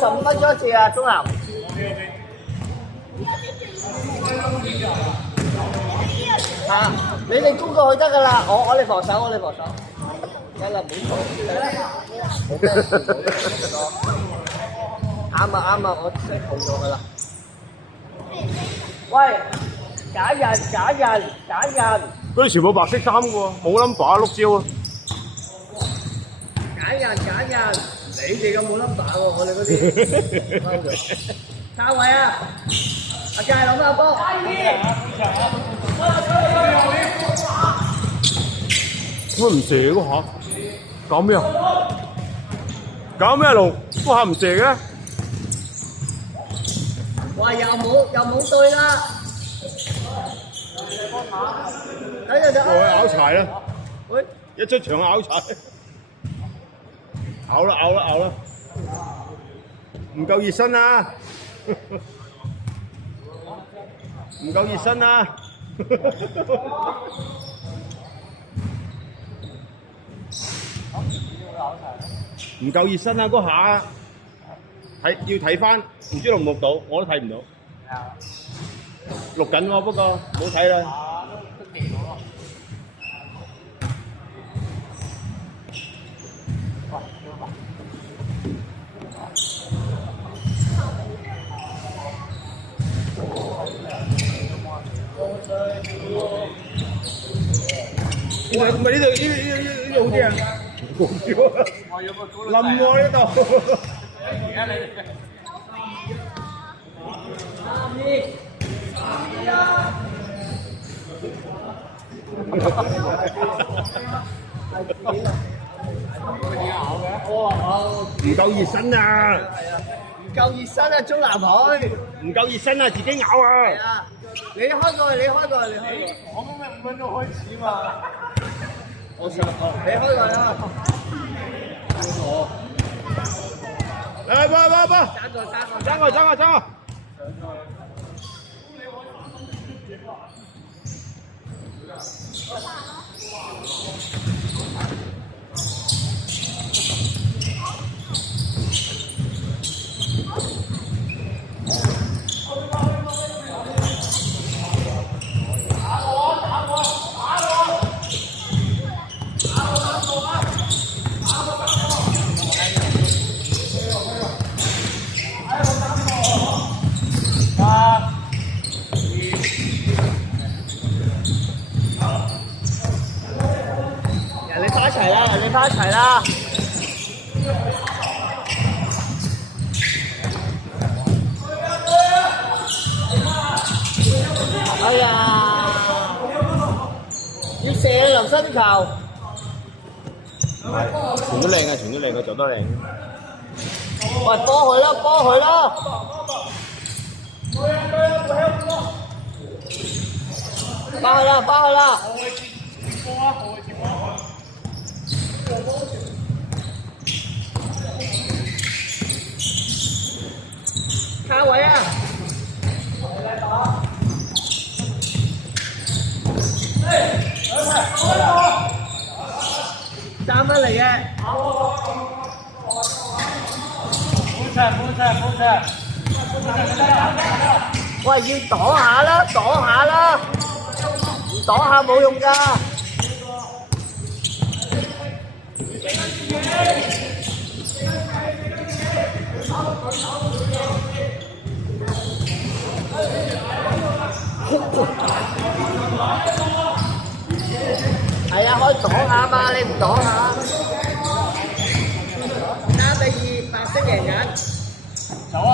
15分鐘一次啊，中南。啊！你哋攻過去得㗎啦，我哋防守，我哋防守。得啦，唔好嘈，冇咩事，冇咩事咯。啱啊啱啊，我即係控咗佢啦。喂，假人。嗰啲全部白色衫嘅喎，冇 number 啊，碌蕉啊！假人，你哋嘅冇 number 喎，我哋嗰啲。卡位啊！阿佳攞翻個波。點解唔射嗰下？搞咩啊？搞咩龍？嗰下唔射嘅？哇！又冇對啦。睇陣就。我去拗柴啦！喂，一出場拗柴，拗啦！唔夠熱身啊！唔夠熱身啊！唔夠熱身啊！嗰下要睇翻，唔知錄唔錄到，我都睇唔到。錄緊喎，不過唔好睇啦。唔係呢度好啲啊！冧喎呢度。唔夠熱身啊！唔夠熱身啊，中南海。唔夠熱身啊，自己咬啊！係啊，你開過去。我咁咪5分鐘開始嘛。我上你開過啦。嚟波！爭個！人哋翻一齊啦！哎呀！要射流身球。傳得靚啊，做得靚。喂，波佢啦！翻去啦！卡位啊！3分嚟嘅。冇錯。喂，要擋下啦！唔擋下冇用㗎。係啊，可以擋下嘛，你唔擋下。3比2，白色贏緊。走啊！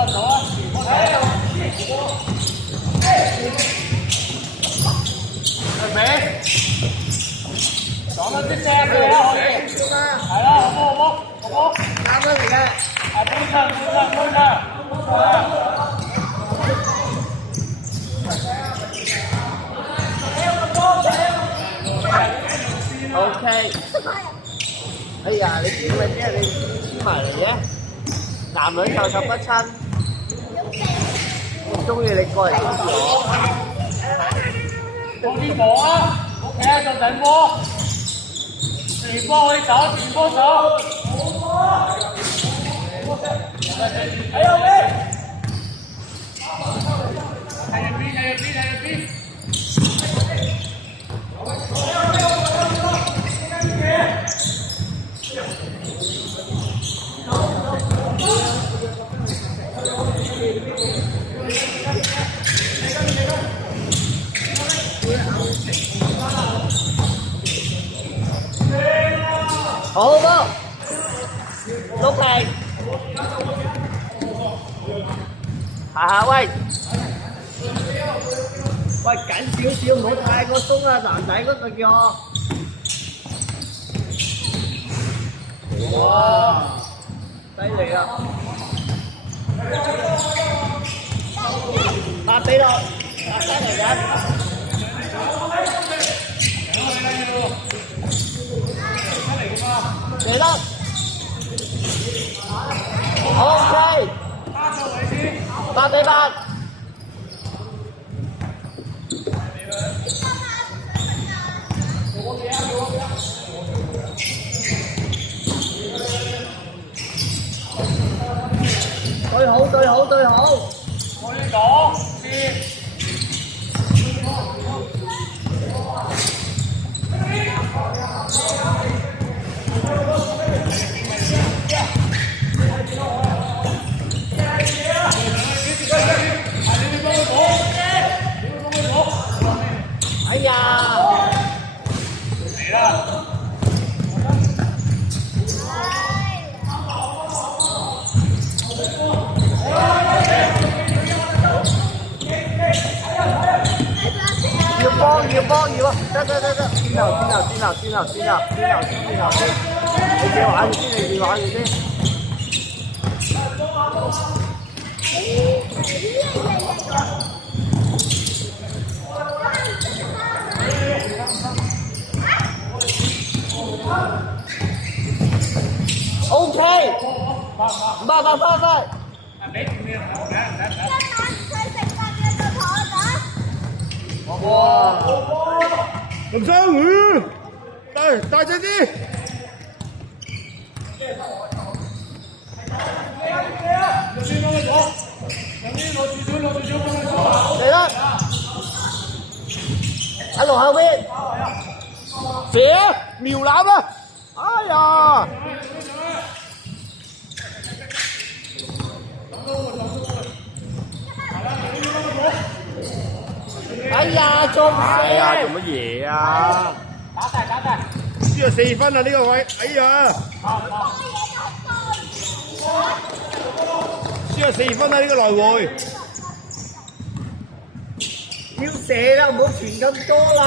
擋得啲聲嘅啦，可以。係啦，好！3分嚟嘅。搬上。OK。哎呀，你點嘅啫？你黐埋嚟嘅？男女授受不親。我中意你過嚟中意我。放啲波啊！屋企就等波，前波可以走，前波走。好波，碌皮，喂，喂緊少少，唔好太過鬆啊！男仔嗰個叫我，哇，犀利啊！拍俾落，拍翻嚟緊。嚟得 ，OK， 8-8，對好對好對好，我要講先。哎呀！嚟啦！要幫，得，轉頭，你自己玩住先，你玩住先。OK， 快！俾條命我嘅，哇！林生，大隻啲。嚟啦！喺路後邊，射瞄籃啊！哎呀！哎呀，中射！做乜嘢啊？打大。輸咗4分啊！呢個位，哎呀！輸咗4分啊！呢個來回。要射啦，唔好傳咁多啦。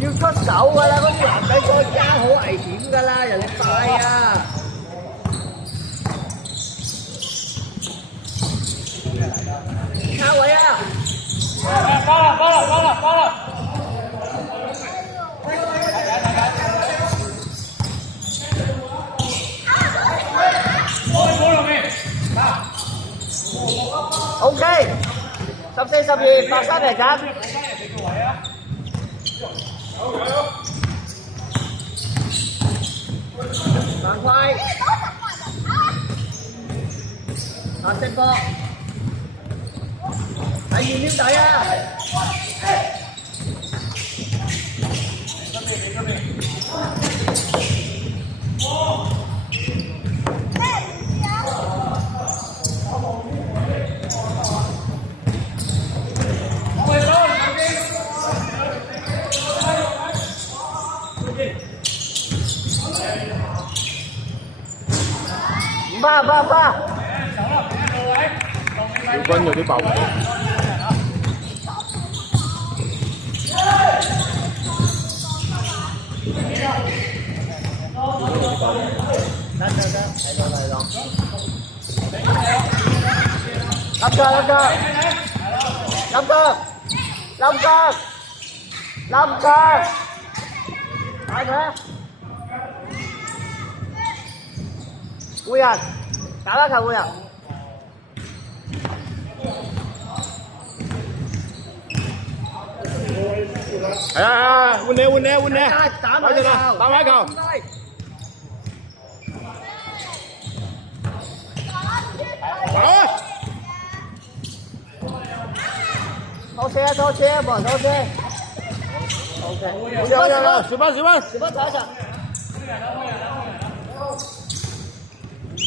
要出手㗎啦，嗰啲男仔再加好危險㗎啦，人哋快啊！卡位啊！包啦！OK， 14、12，白衫嚟緊。慢快，藍色波，睇遠啲仔啊！唔怕。小軍有啲爆發。得，嚟到。入腳，快佢！換人，打一球換人。係啊，換你，打快啲啦，打埋球。拖車，冇人拖車。OK，小班，小班打一陣。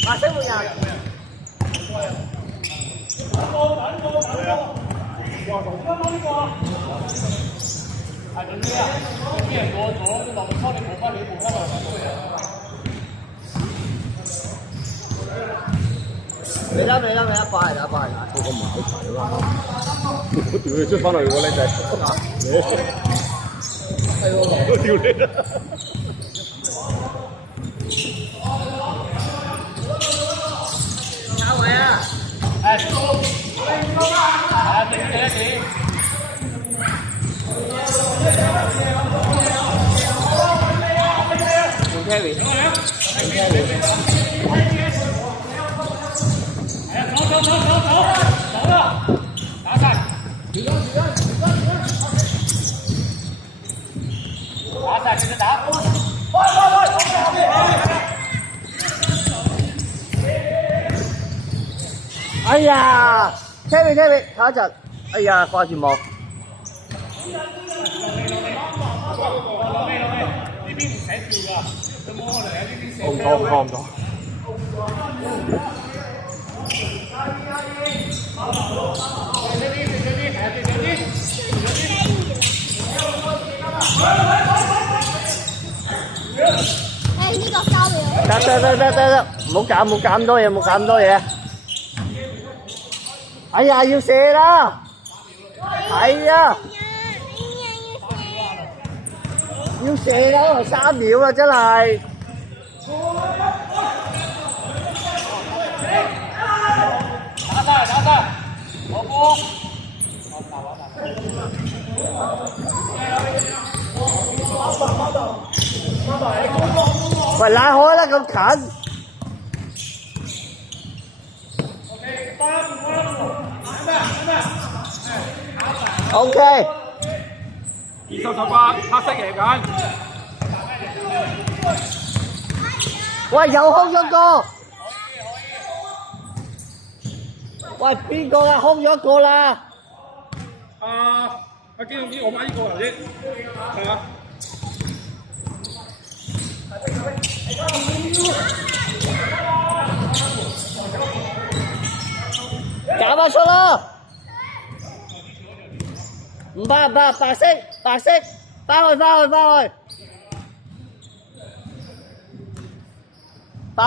白色換人。係點啲啊？啲人過咗，落去拖你冇翻，你冇翻落去。未啦，快嚟啦！我唔係好睇啦，我屌你出翻嚟喎，靚仔，係喎，我屌你啦！打位啊！點。Carry。走啦！打晒。打晒，繼續打。哎呀 ，carry， 打一陣。哎呀，掛住網。呢邊唔使跳㗎，有冇可能喺呢邊射？唔多。呢個交了。得，唔好減咁多嘢，哎呀，要射啦！係啊，要射啦，3秒啦，真係。打晒，攞波。喂，拉開啦，咁近。OK。28，黑色贏緊。喂，又空咗個。喂，邊個啦？空咗一個啦。阿基總之，我買呢個頭先，係啊。搞翻出啦！唔怕，白色，翻去。翻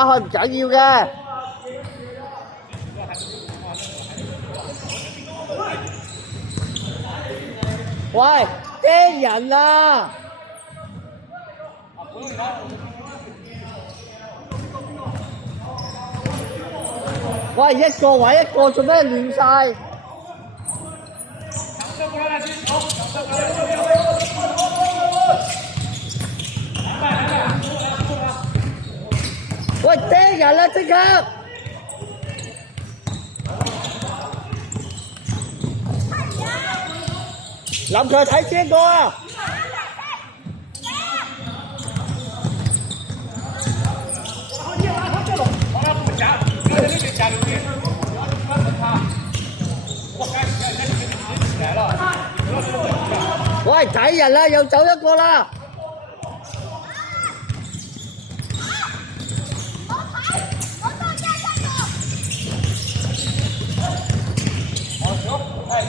去唔緊要嘅。喂，驚人啊！喂，一個位一個，做咩亂晒？喂，驚人啦！即刻！林強睇邊個啊？喂，睇人啦，又走一個啦！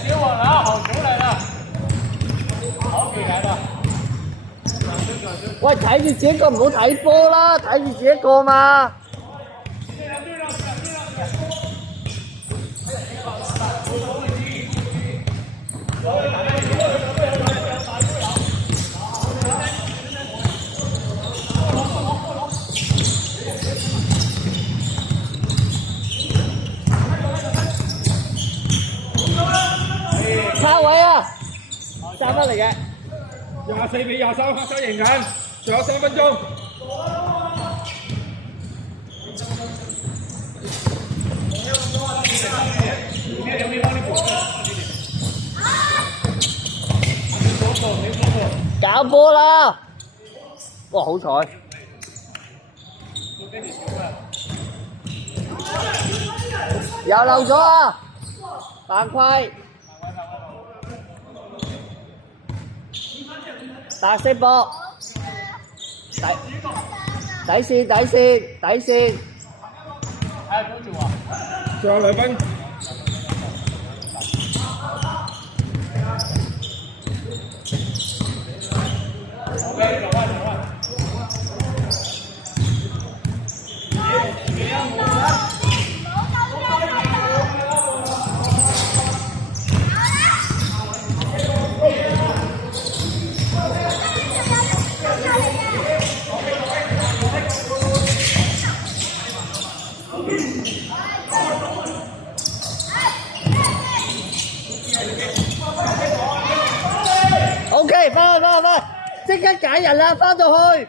小黃啊，紅組嚟啦，好奇怪啦！喂，睇住自己個唔好睇波啦，睇住自己個嘛。差位啊！3分嚟嘅。24比23，黑手贏緊，仲有3分鐘。有冇幫你補？搞波啦！哇，好彩！又漏咗啊！犯規！白色波，底線，底線，底線。還有多久啊？仲有2分。OK， 翻，即刻揀人啦，翻到去。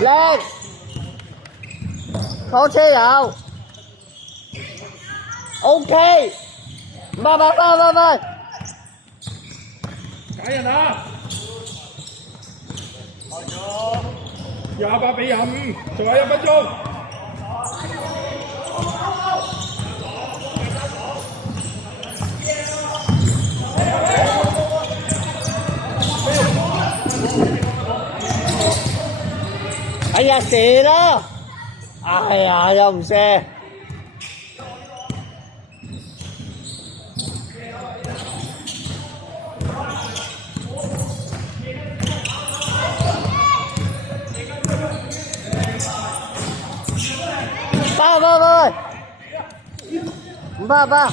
叻，拖車有。OK， 快！揀人啊！28比25，仲有1分鐘。哎呀，射啦！哎呀，又唔射。快！唔怕。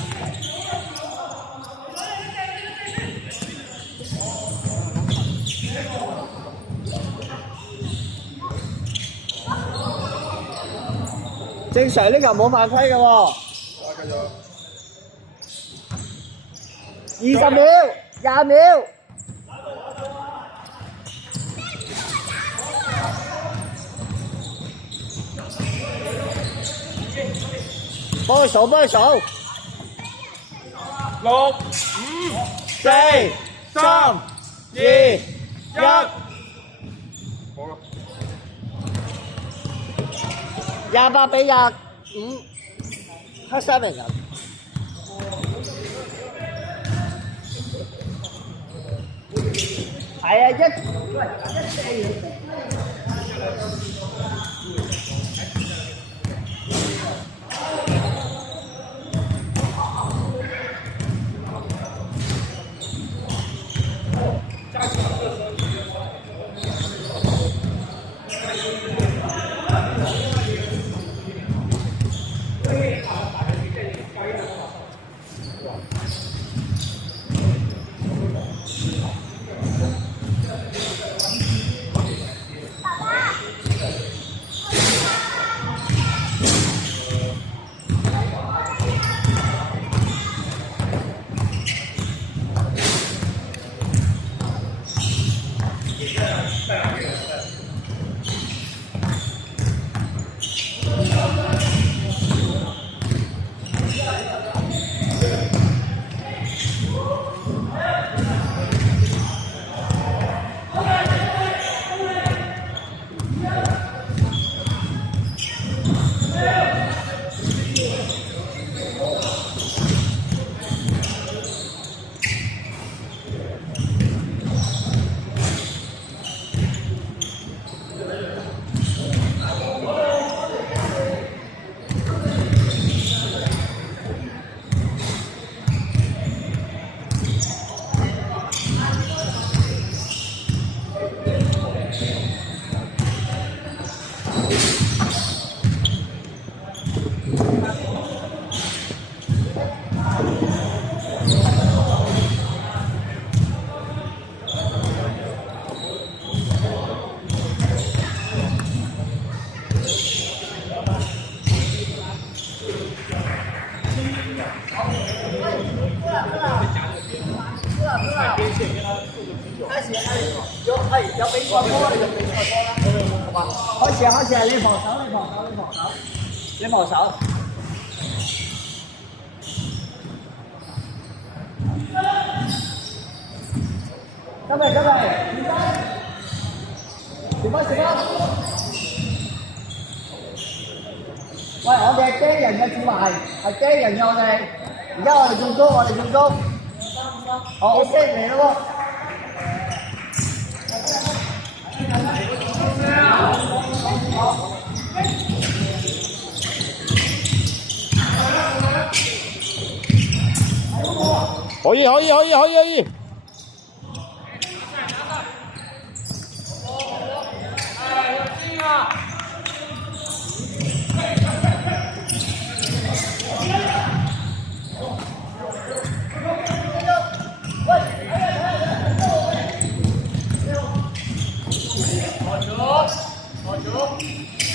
正常呢球冇犯規嘅喎。20秒，20秒。幫佢數。6、5、4、3、2、1。28比25，黑衫人。係啊，有比賽波你就比賽波啦，好嘛？開始啊！開始啊！你防守，你防守，你防守，你防守。今日，前鋒。喂，我哋係驚人嘅指環，係驚人嘅我哋。而家我哋進攻，好識你咯喎。可以。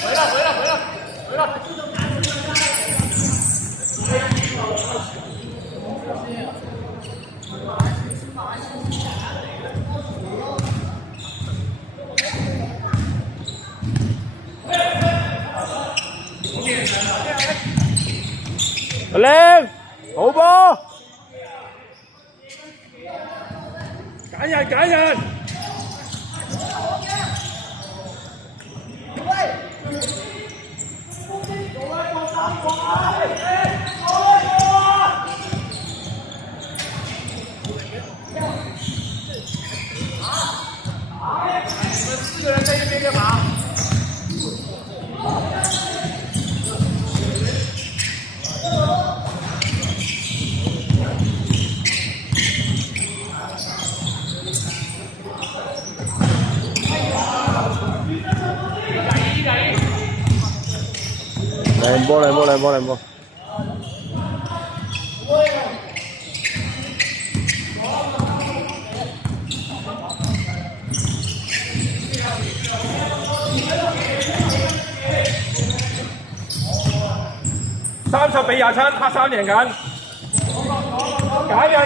回來。靚，好波，揀人。4個人在這邊幹嘛？靚波。30-27，黑衫贏緊。揀人。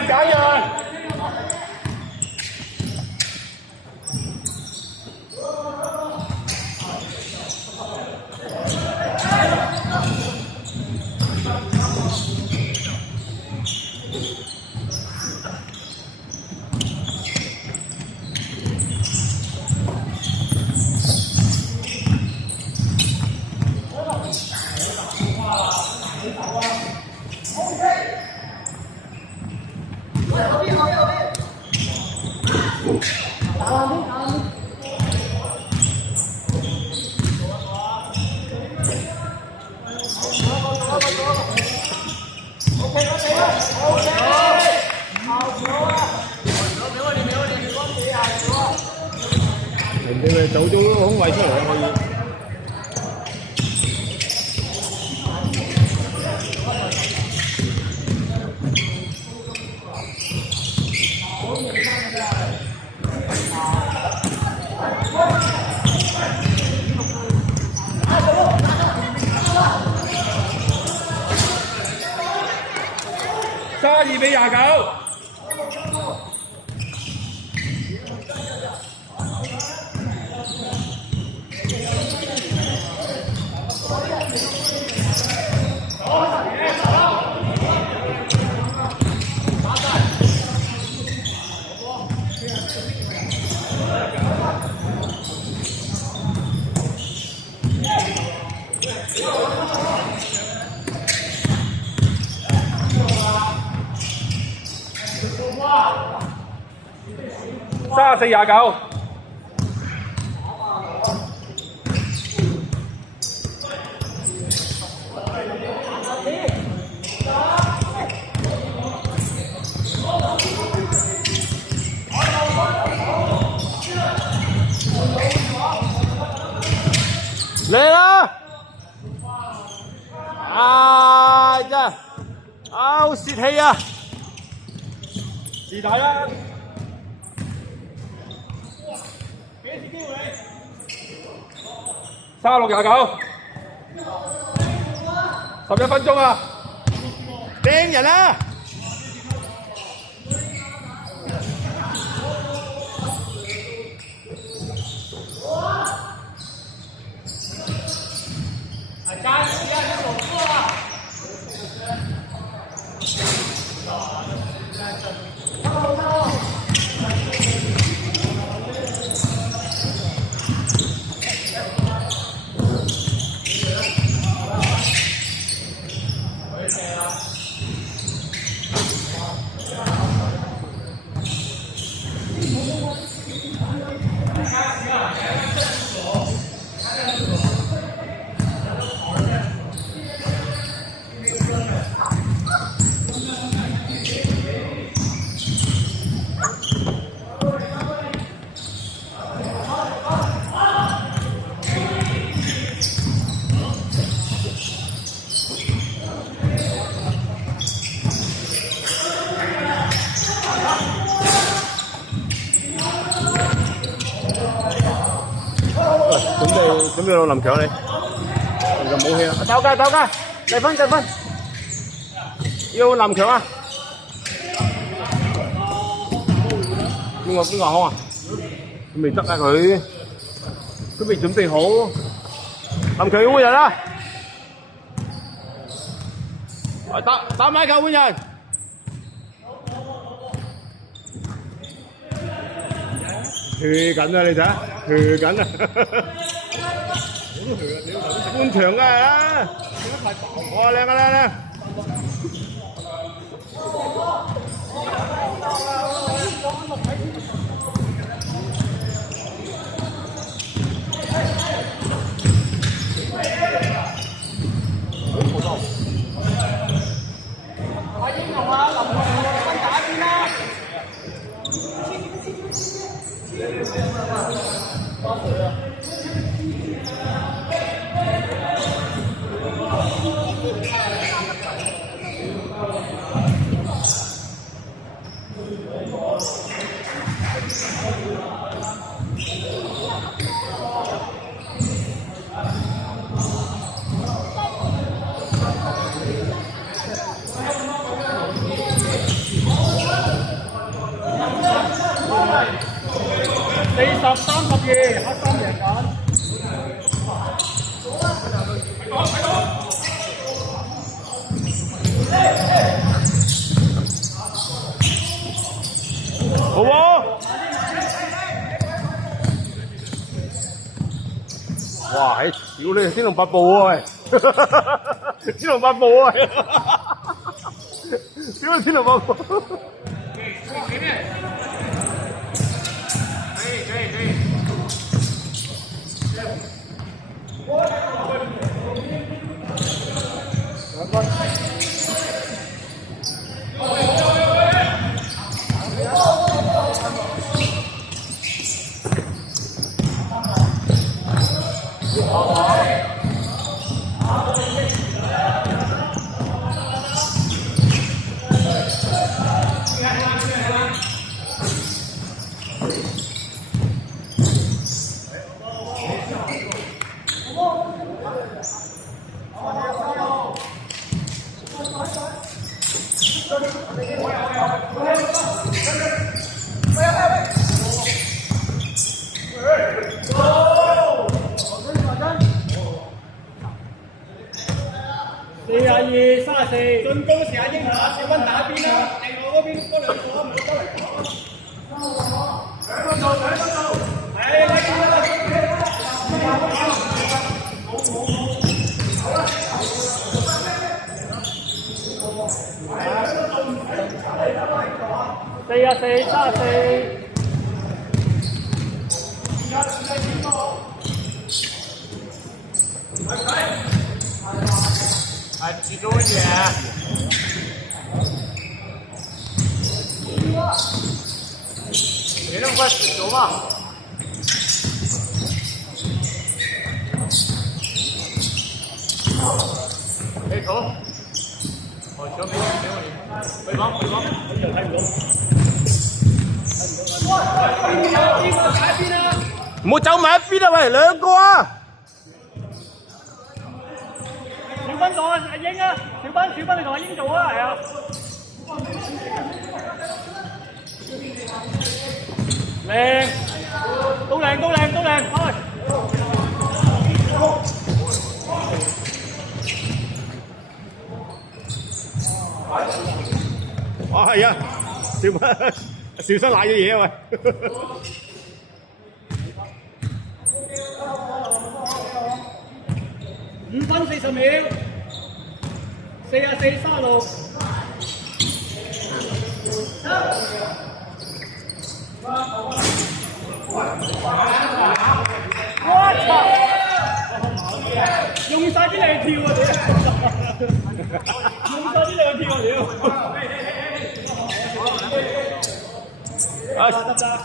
人哋咪走咗空位出嚟可以。32-29。34-29。嚟啦！真係好泄氣啊！是但啦。36-29，11分鐘啊！掟人啊！準備攞林強你，就冇氣啦！鬥㗎，計分，要林強啊！邊個康啊？佢未得啊佢未準備好。林強要換人啦！打埋球換人。去緊啊！你睇下，去緊啊！半場啊！哇，靚啊！阿英同阿林分打邊啦！40-32，黑衫贏緊。好喎！哇！屌你天龍八部喎，喂！天龍八部喎，屌你天龍八部！42-34，進攻時阿英同阿小斌打邊啦，另外嗰邊嗰兩個唔好周圍跑。兩個做，係啦，44-34。集中一点，别那么快死球嘛！可以投，好球没问题，回防，看唔到。唔好走埋一邊啊！喂，兩個啊！小斌做啊，阿英啊，小斌你同阿英做啊，係啊。靚，都靚，開。哦，係啊，小心賴咗嘢啊喂！5分40秒，44-36。我操！用晒啲兩跳啊！啊，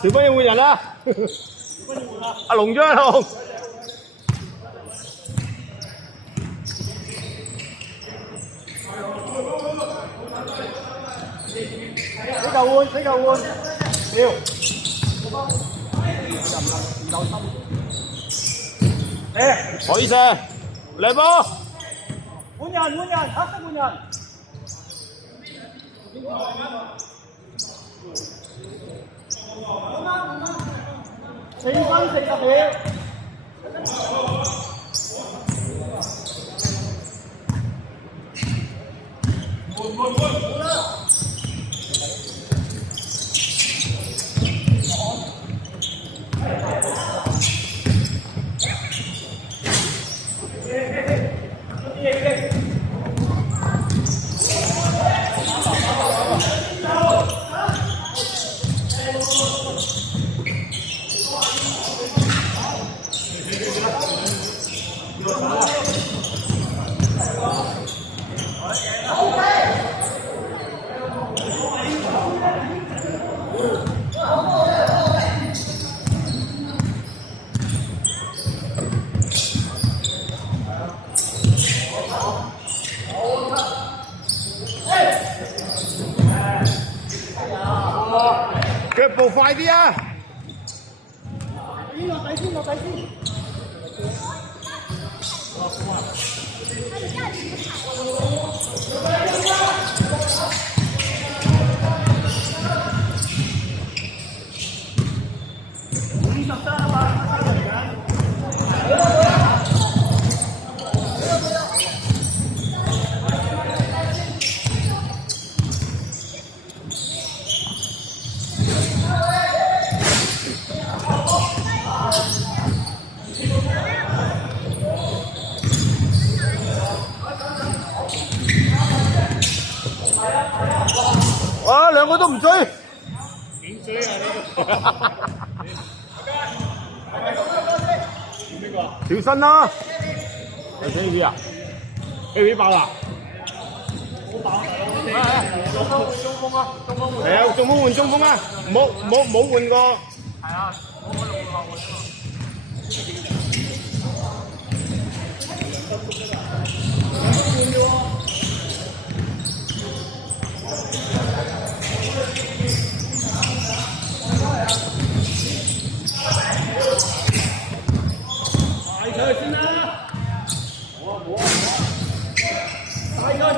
小斌要換人啦！阿龍咗阿龍。死球換，屌！可以射，嚟波！換人，黑色換人。4分40秒。腳步快啲啊！落底先。啊，兩個都唔追。點追啊？呢個小心啦！有 KV 啊 ？KV 爆啦！中鋒啊！係啊，中鋒換中鋒啊！冇換過。係啊，我可能會後換啊。快上去先啦！快上去！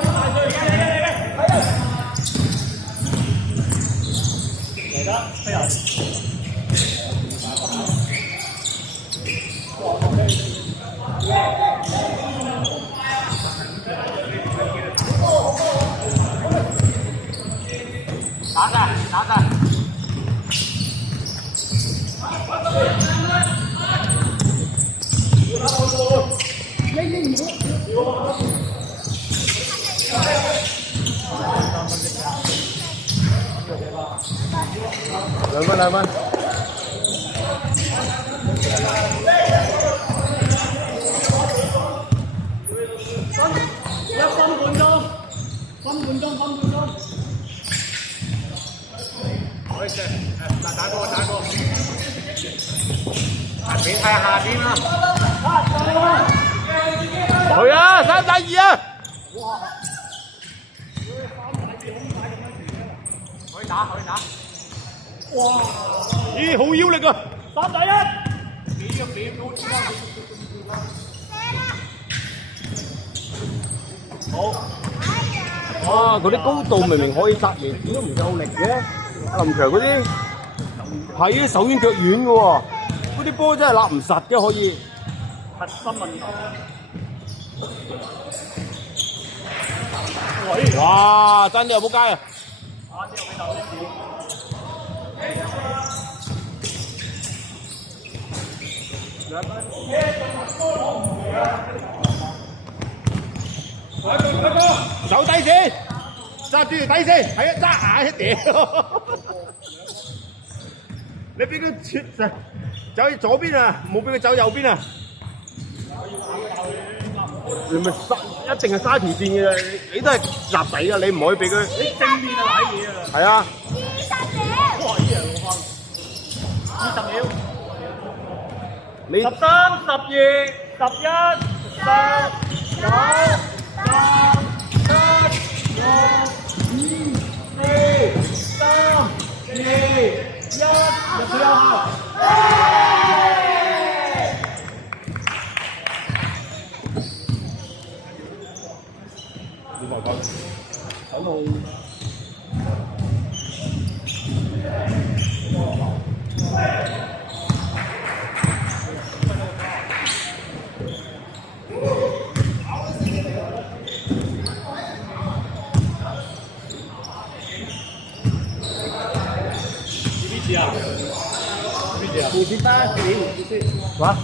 嚟得，飛人。打㗎！兩分。分半鐘。可以射，打過。你睇下邊啦。去啊！3打2啊！可以打。哇！咦，好腰力啊！3打1。幾都知道。好。哇！嗰啲高度明明可以擲嚟，點都唔夠力嘅。林強嗰啲係手軟腳軟嘅喎，嗰啲波真係揦唔實嘅可以。核心問題。哇！真係冇街啊！走底線，揸住條底線，係啊，揸硬一屌！你俾佢切實走去左邊啊，冇俾佢走右邊啊！你咪一定係嘥條線嘅，你都係立底噶，你唔可以俾佢。你正面就瀨嘢啊！係啊。哇！依人攞翻20秒。你13、12、11、10、9、8、7、6、5、4、3、2、1，入去啦！輸。什么？啊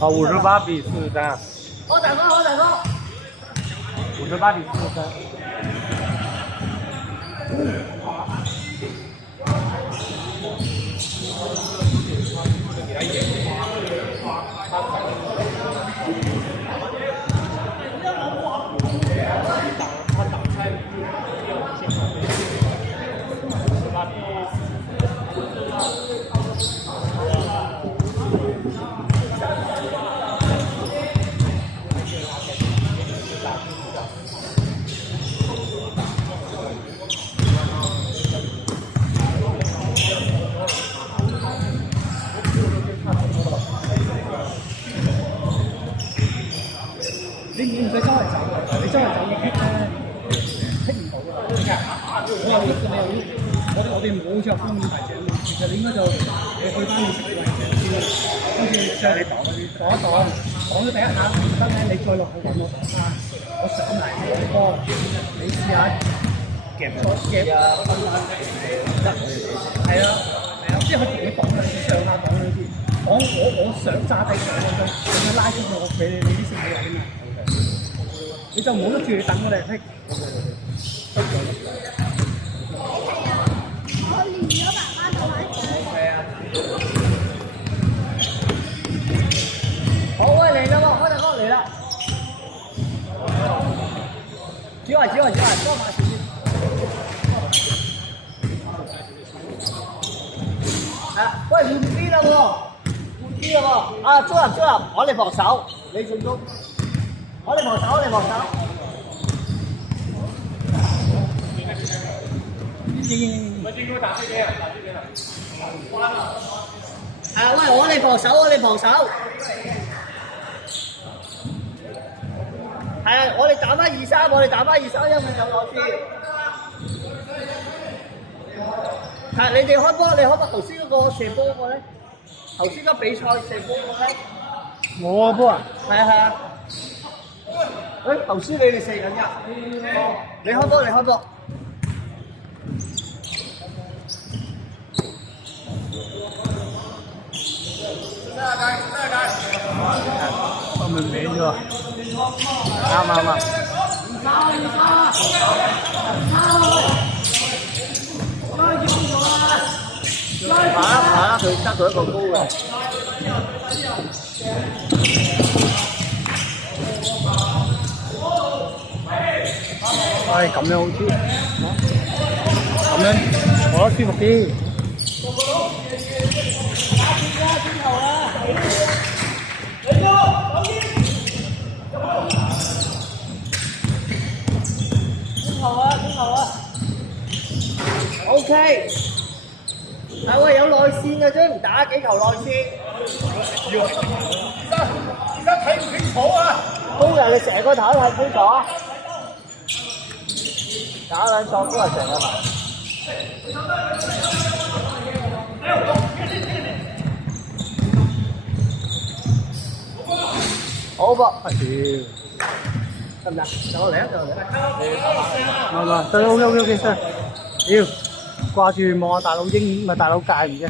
，58比43，好大哥，好大哥。 58比43。你唔使周圍走嘅，你周圍走嘅劇咧剔唔到嘅。我哋冇好似有風險牌嘅，其實你應該就你去翻你識嘅位置先，跟住將你擋嗰啲擋一擋，擋咗第一下唔得咧，你再落去揾我擋翻，我上嚟我波，你試下夾夾啊，係啊，即係佢同你擋嘅，你上下擋嗰啲，我想揸低上嗰種，咁樣拉出去我俾你啲食位啊嘛。 你就冇得住，你等我哋剔。我練咗爸爸就玩水。好啊，嚟啦喎，開大哥嚟啦！指圍，多馬少啲。啊，喂，換邊啦喎，啊，朱立，我哋防守，你進攻。 我哋防守。我進攻打這邊。喂，我哋防守。係啊，我哋打翻2-3，因為有內線。係你哋開波，你開波頭先嗰個射波嗰個咧？頭先個比賽射波嗰個咧？我波啊！係啊。 誒，頭先你哋射緊㗎，你開波。我咪歪咗啊！啱。打啦，佢得到一個高嘅。 咁樣好啲，咁樣坐得舒服啲。OK， 係喂，有內線嘅啫，唔打幾球內線。而家睇唔清楚啊！高人你成個頭睇清楚。 打兩錯都係成個頭。好噃，得唔得？就嚟。唔，對 OK，得。妖，掛住望下大佬英，咪大佬界唔啫。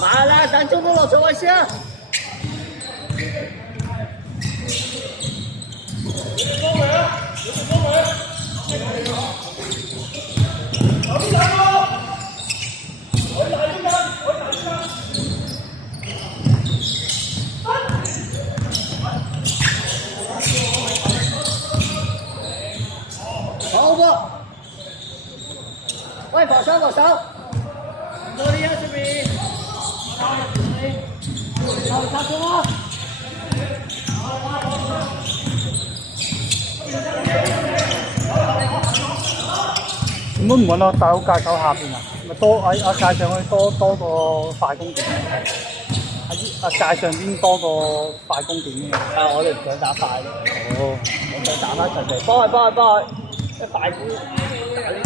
麻啦，等中锋落座位先啊！好噃，喂，防守，多啲啊，出邊，插中啊！點解唔揾我大佬界手下邊啊？咪多界上去多個快攻點，界上邊多個快攻點嘅。我哋唔想打快咯。哦，我想打翻場地，幫佢，一快攻打呢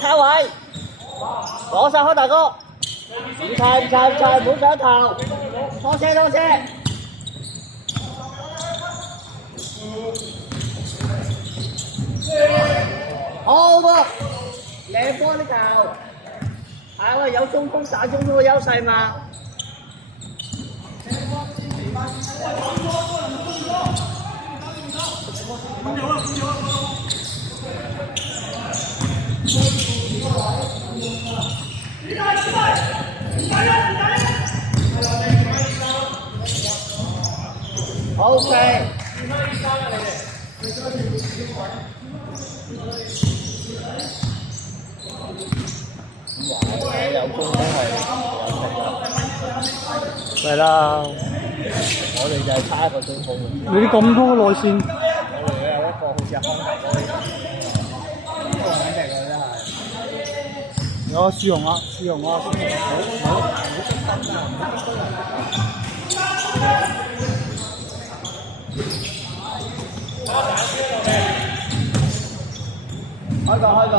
卡位，攞晒開大哥，唔齊，唔好上頭，拖車。好喎，靚波呢球，係喎，有中鋒打中鋒嘅優勢嘛。OK。哇！有中鋒係係啦，我哋就係差一個中鋒。你咁多內線，我哋有一個好似阿康達嗰啲，都肯定佢真係。有舒紅啊，開個。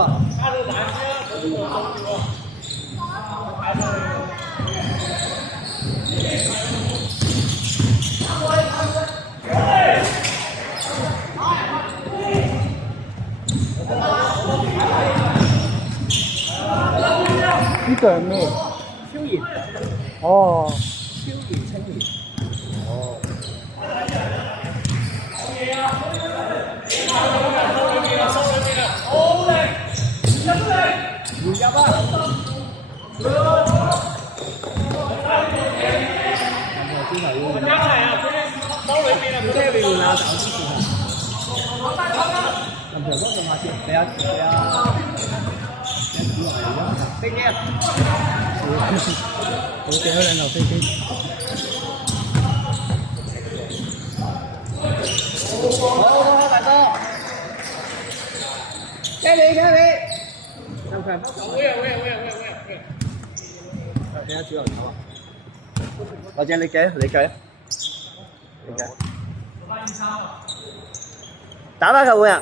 呢個係咩？超然。哦。超然青年。哦。回入啊！林強哥仲下次俾啊！飛機啊！好掟咗兩頭飛機。好，大哥，聽你。林強，會啊！點解主流頭啊？或者你計。打返球會啊！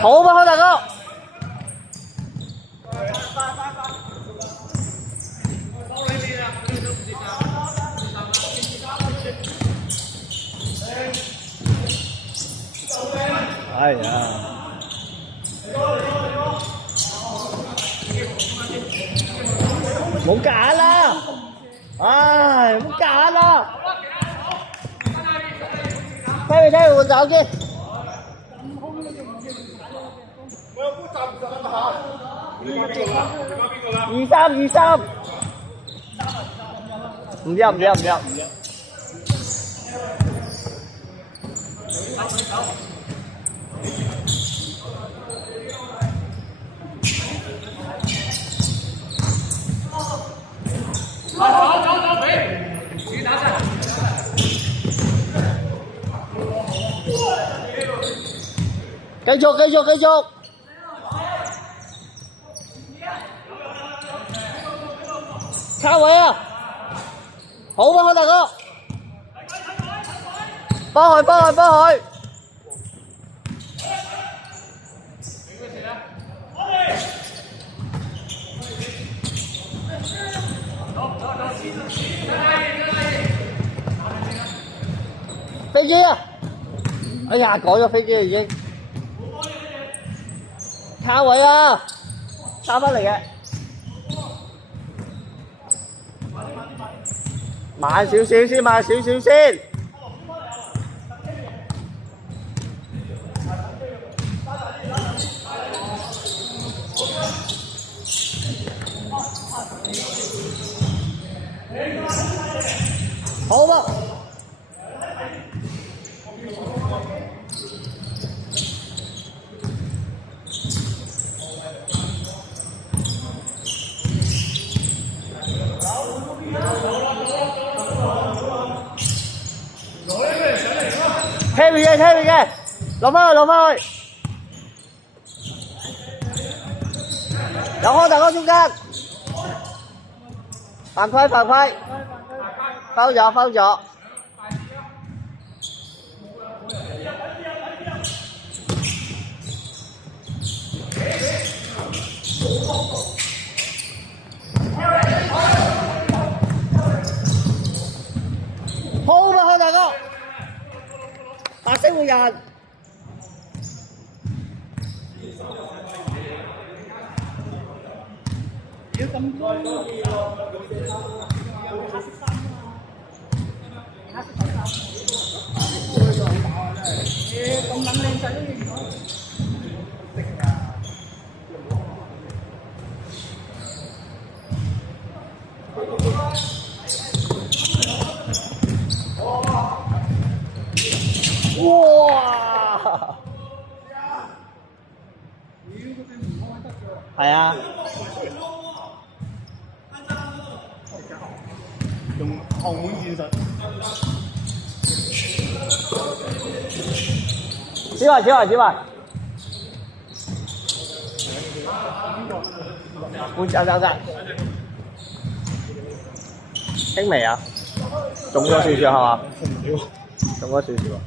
好啊，大哥！哎呀！冇揀啦！唉，冇揀啦！聽換手機。23，唔入。繼續。卡位啊！好啊，大哥。幫佢。飛機啊！哎呀，改咗飛機已經。卡位啊！打返嚟嘅。慢少少先。好啊！ ，carry 嘅 carry 嘅，攞翻去攞翻去，有康大哥中間，犯規犯規，收咗收咗。好嘛，康大哥，白色會人。如果咁多咁撚靚仔都認到。哇！係啊。用澳門戰術。小華，小華，小華。半走走得。輕微啊？中咗少少係嘛？中咗少少啊。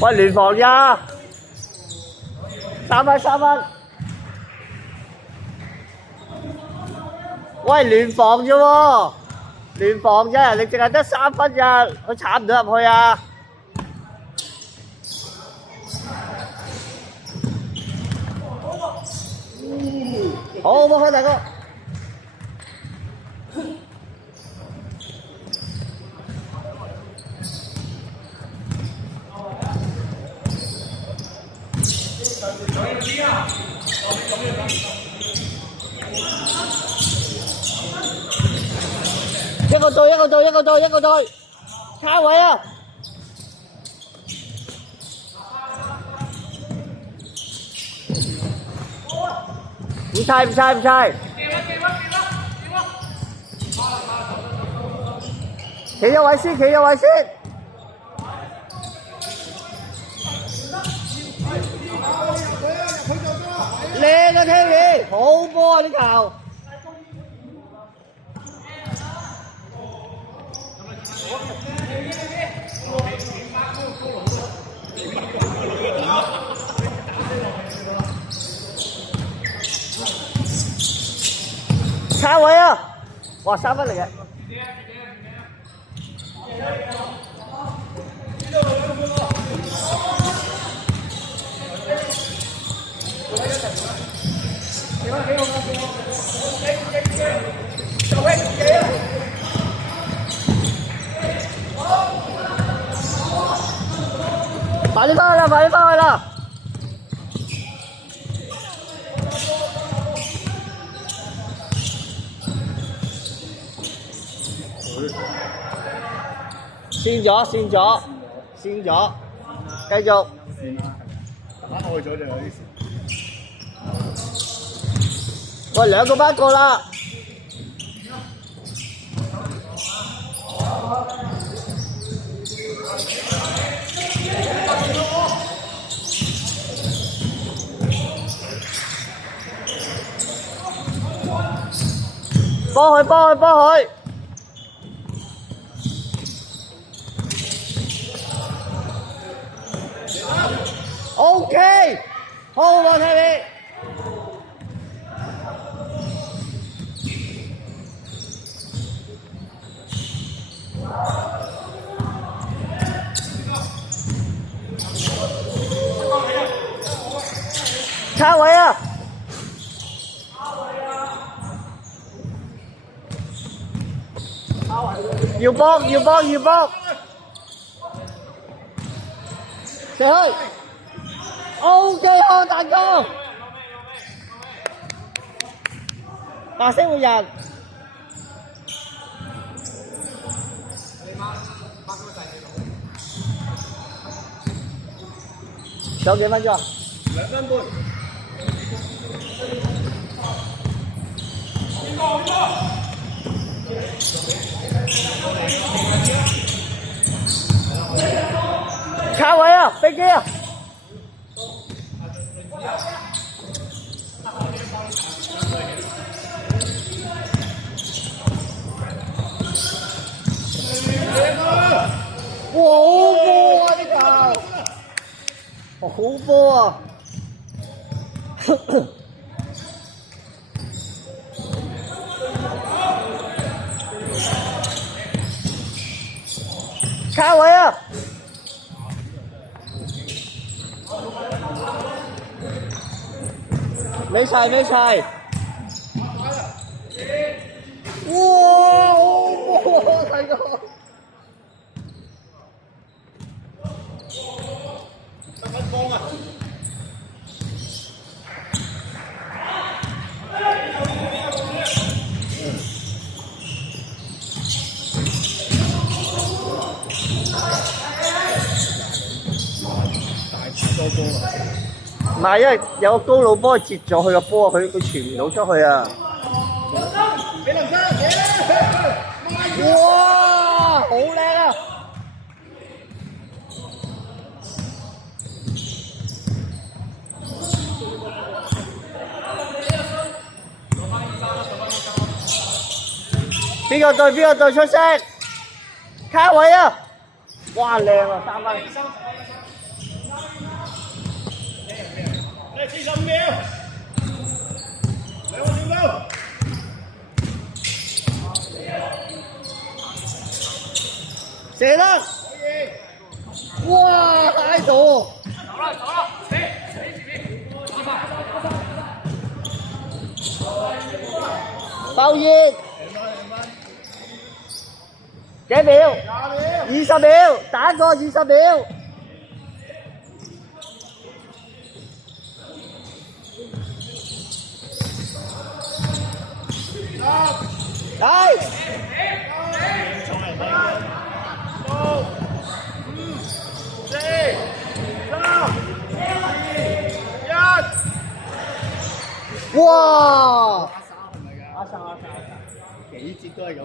喂，聯防呀！3分3分。喂，聯防啫喎，聯防啫，你淨係得3分咋，佢鏟唔到入去啊！好，冇開大哥。一個隊，一個隊，一個隊，一個隊，卡位啊！唔猜，唔猜，唔猜。企一位先，企一位先。靚啊 ，Terry， 好波啊呢球！卡位啊！哇，3分嚟嘅。快啲翻去啦！快啲翻去啦！線咗，線咗，線咗，繼續。打開咗就有啲事。喂，兩個班過啦。幫佢，幫佢，幫佢。OK， 好喎，Terry。卡位啊！要幫，要幫，要幫。射去。OK 康大哥，白色活人。仲有幾分鐘啊？2分半。卡位啊，飛機啊！哇，好波啊！呢球，好波啊！卡位啊！沒踩沒踩！哇，好波啊，大哥！唔係，因為有個高佬幫佢截咗佢個波，佢傳唔到出去啊！哇，好靚啊！邊個隊出色？卡位啊！哇，靚啊，3分！45秒，2個小刀，射得，哇，喺度，走啦，死爆熱，幾秒？20秒，打過20秒。嚟！哇！幾節都係咁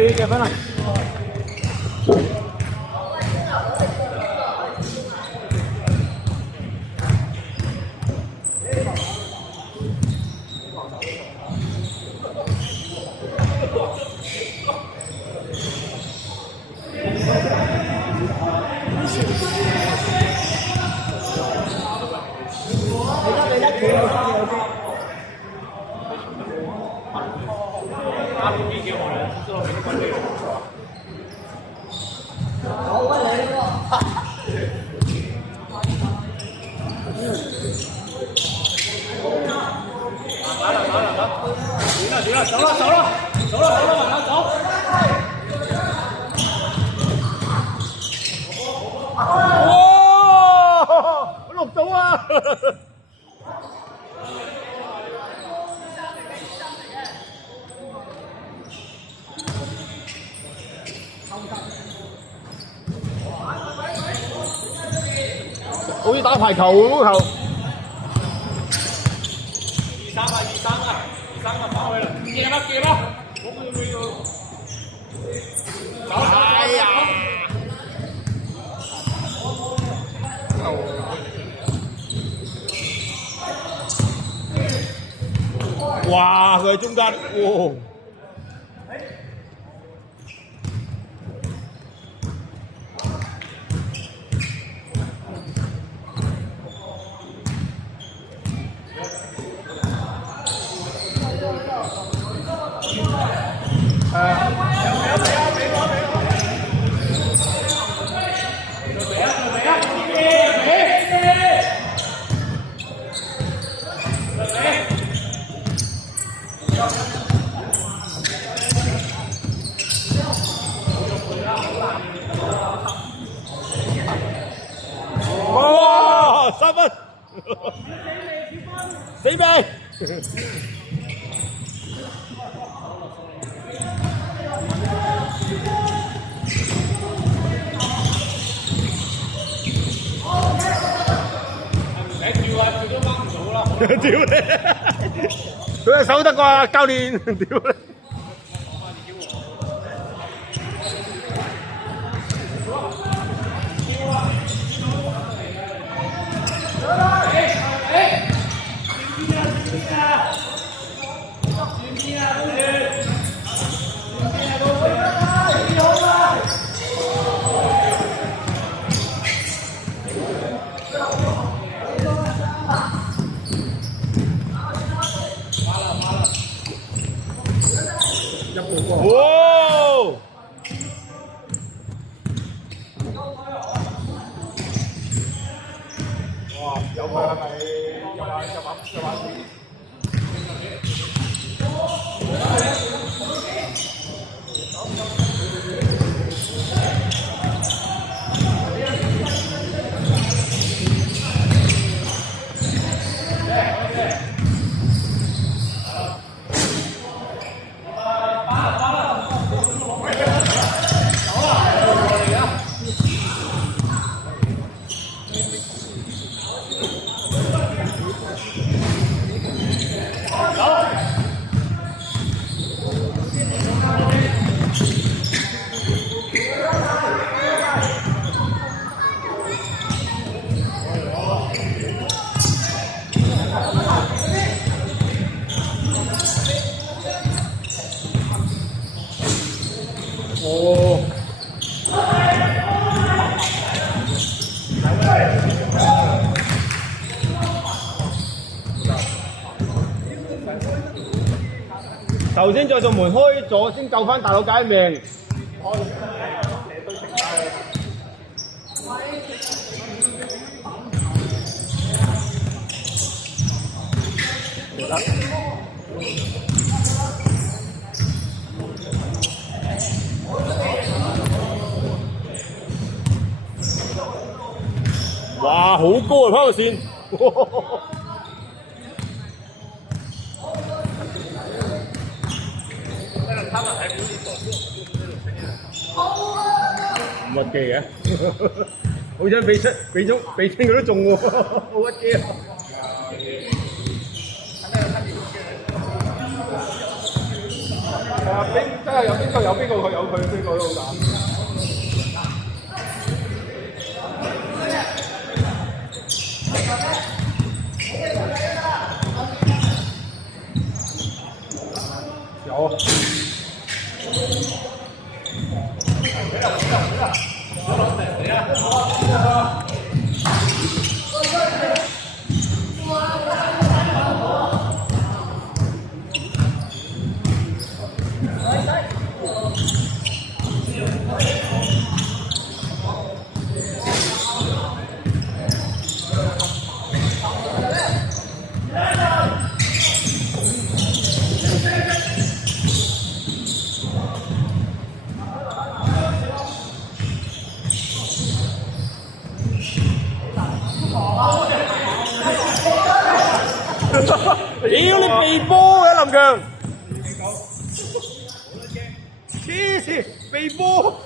你嘅分啊！錄到啊！好似打排球咁嗰球。2-3跑去啦，夾啦！我們會到。哎呀！哇！佢喺中間，哇！哇！3分，死命！屌你！佢隻手得啩，教練！屌你！哇！哇！有佢係咪又話哦！頭先再道門開咗先救翻大佬解命。哇！好高啊，拋個線！唔屈機嘅，好想俾清佢都中喎，好屈機啊！啊，真係有邊個有邊個，佢有佢邊個都好打。有。屌你避波嘅林強，黐線避波。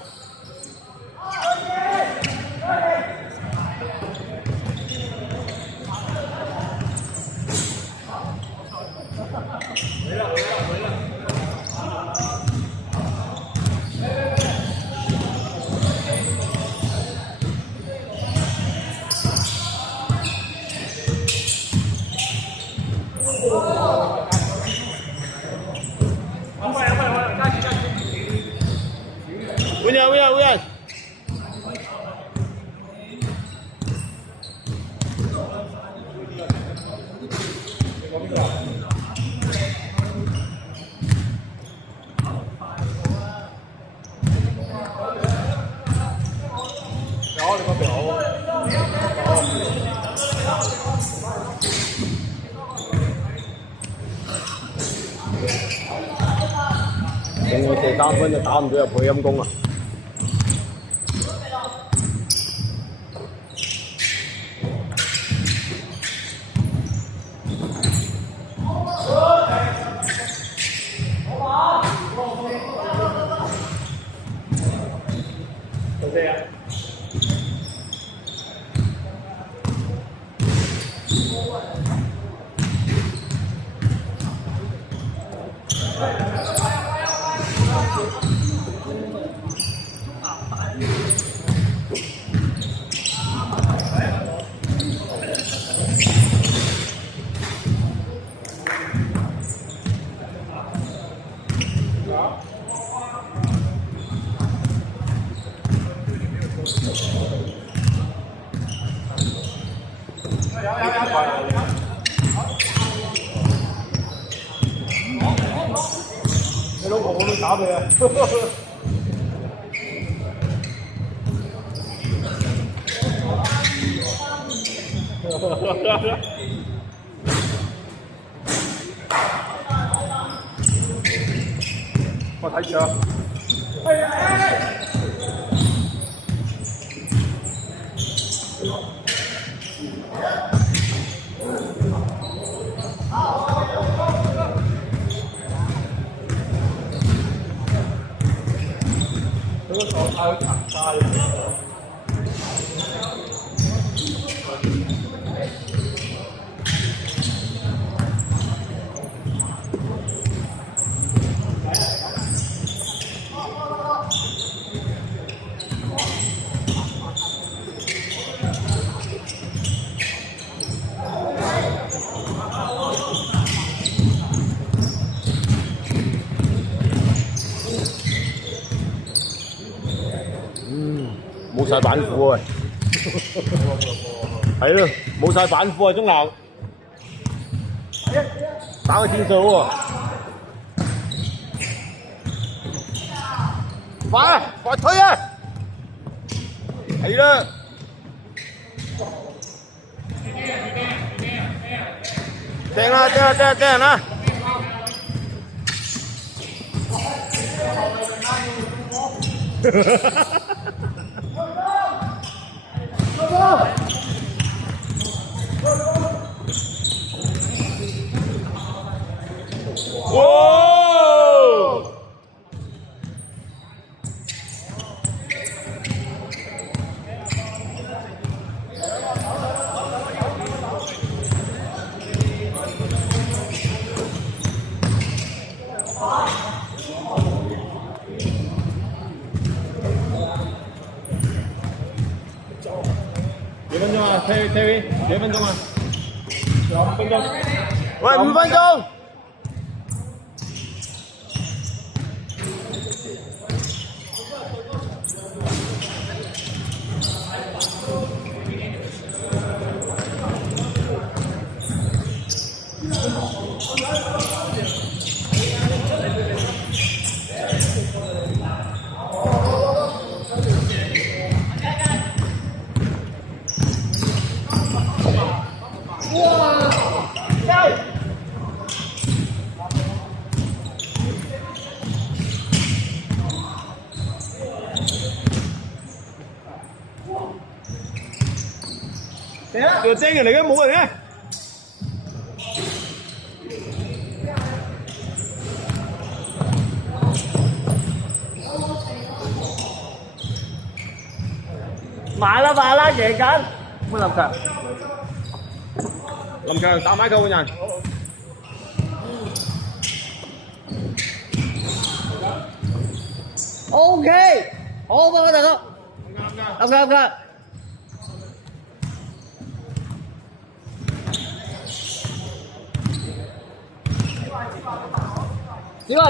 William. 有你嗰邊好。仲要射3分就打唔到入去陰功啊！就這樣。你老婆我都打佢啊！我睇住啊！佢個狀態好殘晒。冇晒板斧啊！係咯，冇晒板斧啊！中流打個戰術喎，快啊！快推啊！係啦，掟啦掟啦掟啦掟人啦！哇！ ，Terry 幾分鐘啊？仲有5分鐘。喂，5分鐘。條精嚟嘅，冇人嘅。慢啦，贏緊。乜林強？林強打埋佢換人。OK， 好啊，大哥。啱。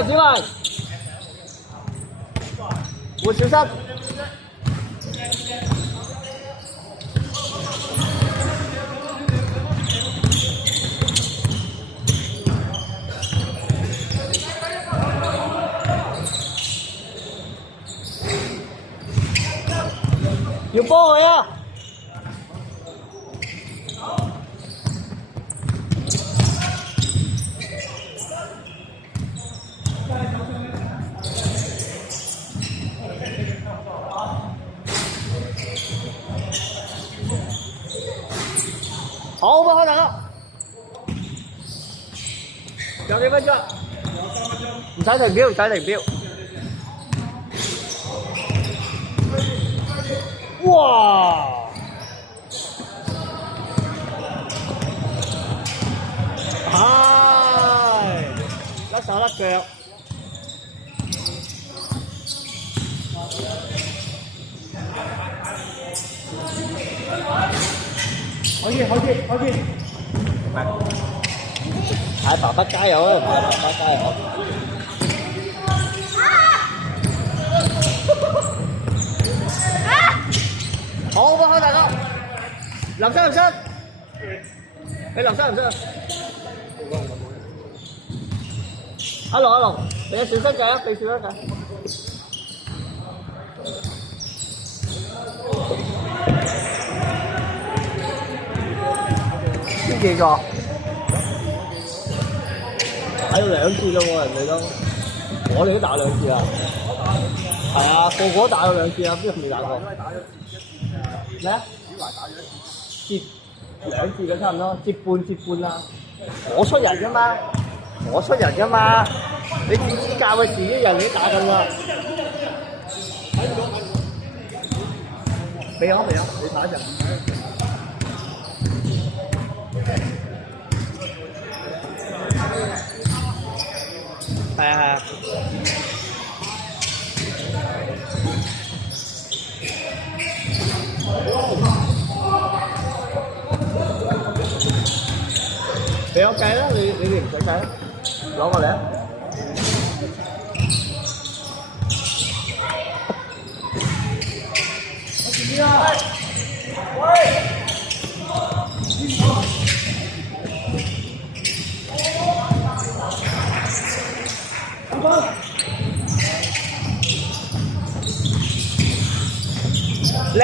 子雲，會小心。要波佢啊！好唔好大佬？有幾分鐘？唔使停表，哇！係甩手甩腳。可以。係爸爸加油啊！爸爸加油！好唔好大哥？林生，你林生。阿龍，你小心計啊！你小心計。邊幾個？打咗2次咯喎，人哋都，我哋都打2次啦。係啊，個個都打咗2次啊，邊個未打過？咩啊？接2次嘅差唔多，接半啦。我出人㗎嘛，你點知教佢自己人你打緊啦？未有，你打一陣。係啊。俾我計啦，你哋唔使計啦，攞過嚟啊！靚！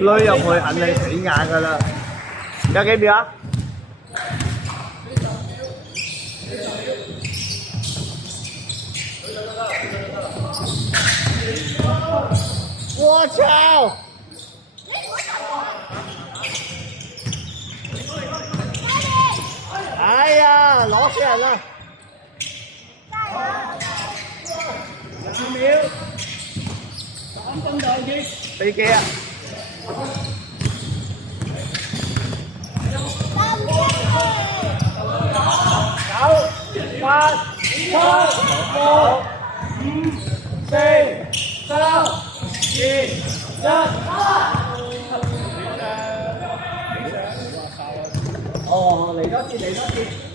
攆入去肯定死硬㗎啦！有幾秒啊？我操！哎呀，攞死人啦！2秒，3分就結。飛機啊！9、8、7、6、5、4、3、2、1。哦，嚟多次，嚟多次。